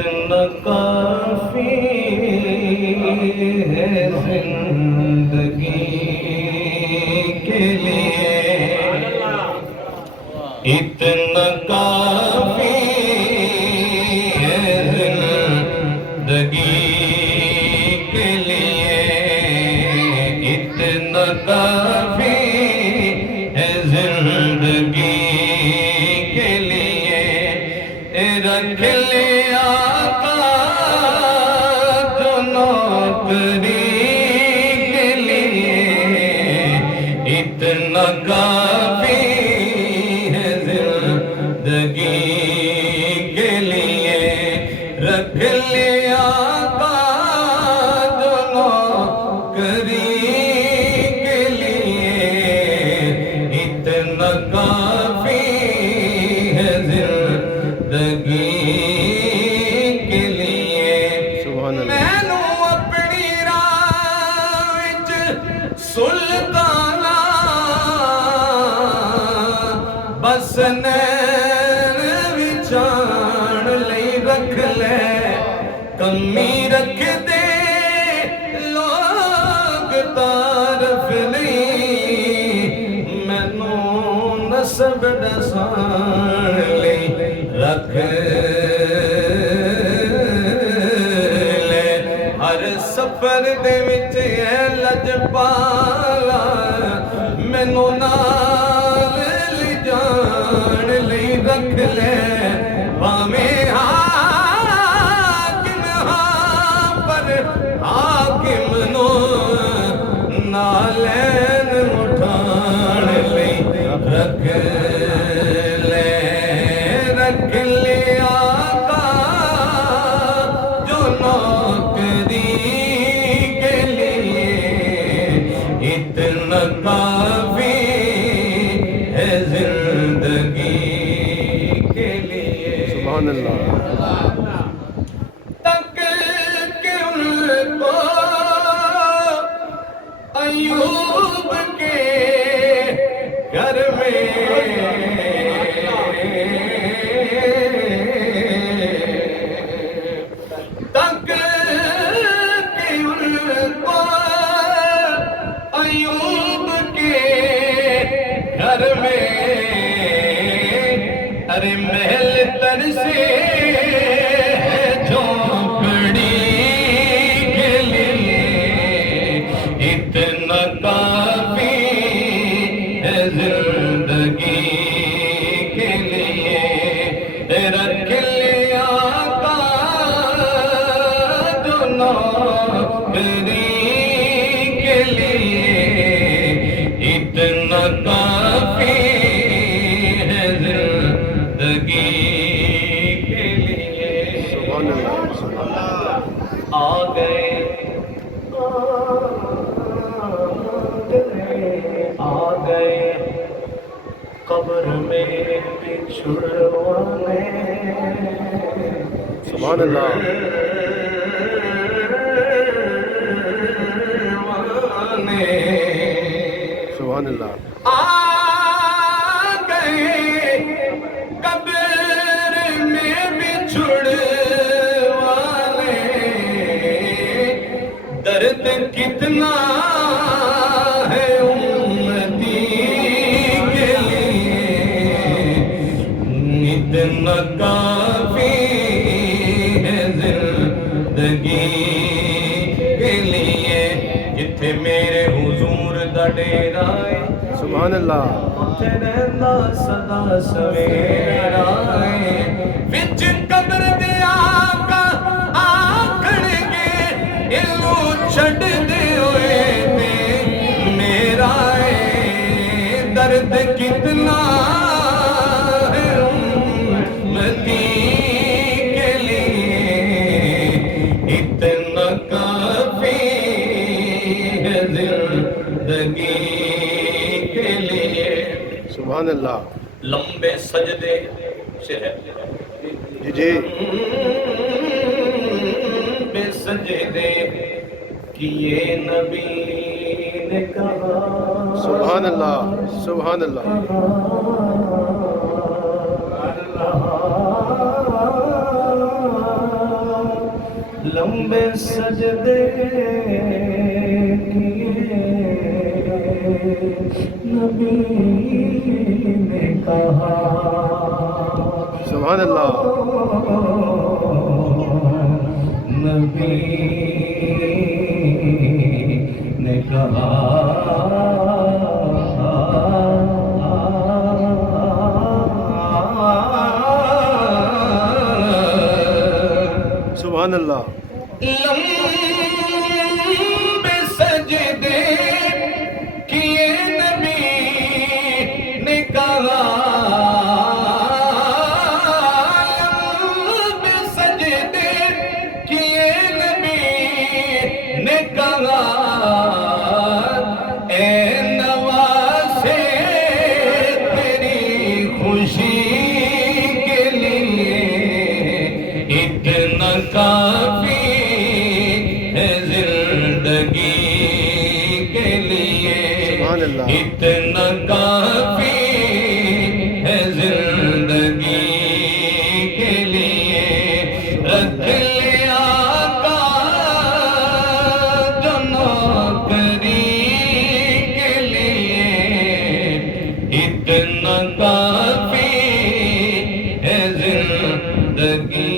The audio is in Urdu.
اتنا کافی ہے زندگی کے لیے، اتنا کافی ہے زندگی کے لیے، اتنا کافی ہے زندگی کے لیے، رکھ لیا آقا جو نوکری کے لیے، اتنا کافی ہے زندگی کے لیے، رکھ لیا آقا جو نوکری کے لیے، اتنا کافی ہے زندگی کے لیے۔ مینوں اپنی راہ وچ سلطانہ بس نین وچان لئی رکھ لے، کمی رکھ دے لوگ تعارف نہیں، مینوں نسب دسان لئی رکھ لے، ہر سفر دے وچ اے لجپالا مینوں نال لے جان لئی رکھ لے، بھاویں حاکم ہاں پر حاکم نو نالین اٹھان لئی رکھ لے، رکھ لیا آقا جو نوکری کے لیے، اتنا کافی ہے زندگی کے لیے۔ سبحان اللہ۔ تک کہ ان کو ایوب کے گھر میں تک کہ ان کو ایوب کے گھر میں، ارے محل ترسے ہے جھونپڑی کے لیے، اتنا کافی ہے زندگی کے لیے، رکھ لیا آقا جو نوکری کے لیے، اتنا کافی ہے زندگی کے لیے۔ سبحان اللہ۔ آ گئے آ گئے قبر میں بچھڑوانے، سبحان اللہ۔ سبحان اللہ۔ آ گئے قبر میں بچھڑوانے، درد کتنا ہے امتی کے لیے، اتنا کافی ہے زندگی کے لیے، جتھے میرے حضور دا ڈیرا ہے، سبحان اللہ۔ اتھے رہندا سدا سویرا ہے، وچ قبر دے آقا آکھن گے اینو چھڈ دے ہوئے تے میرا ہے، درد کتنا ہے امتی کے لیے، اتنا کافی ہے زندگی کے لیے۔ سبحان اللہ۔ لمبے سجدے سے ہے جی جی۔ بے سجدے کیے نبی نے کہا، سبحان اللہ۔ سبحان اللہ۔ لمبے سجدے کیے نبی نے کہا سبحان اللہ نبی نے کہا سبحان اللہ لمبے سجدے کیے نبی نے کہا لمبے سجدے کیے نبی نے کہا اے نواسے تیری خوشی کے لیے اتنا کافی ہے زندگی کے لیے سبحان اللہ اتنا کافی ہے زندگی کے لیے رکھ لیا کا جو نوکری کے لیے اتنا کافی ہے زندگی